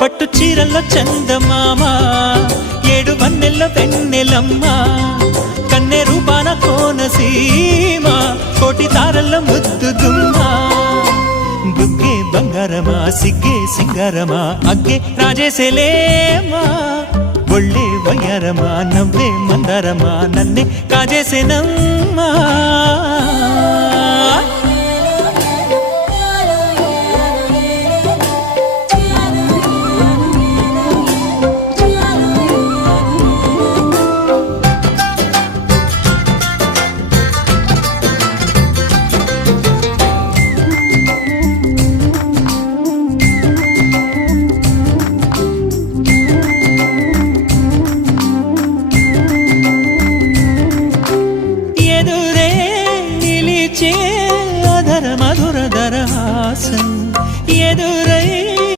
పట్టు చీరల్లో చందమామ ఏడు వన్నెల్లో వెన్నెలమ్మ కన్నె రూపాన కోనసీమ కోటి తారల్లో ముద్దుగుమ్మ బుగ్గే బంగారమా సిగ్గే సింగారమా అగ్గే రాజేసేలేమా ఒళ్ళే వయ్యారమా నవ్వే మందారమా నన్నే కాజేసేనమ్మా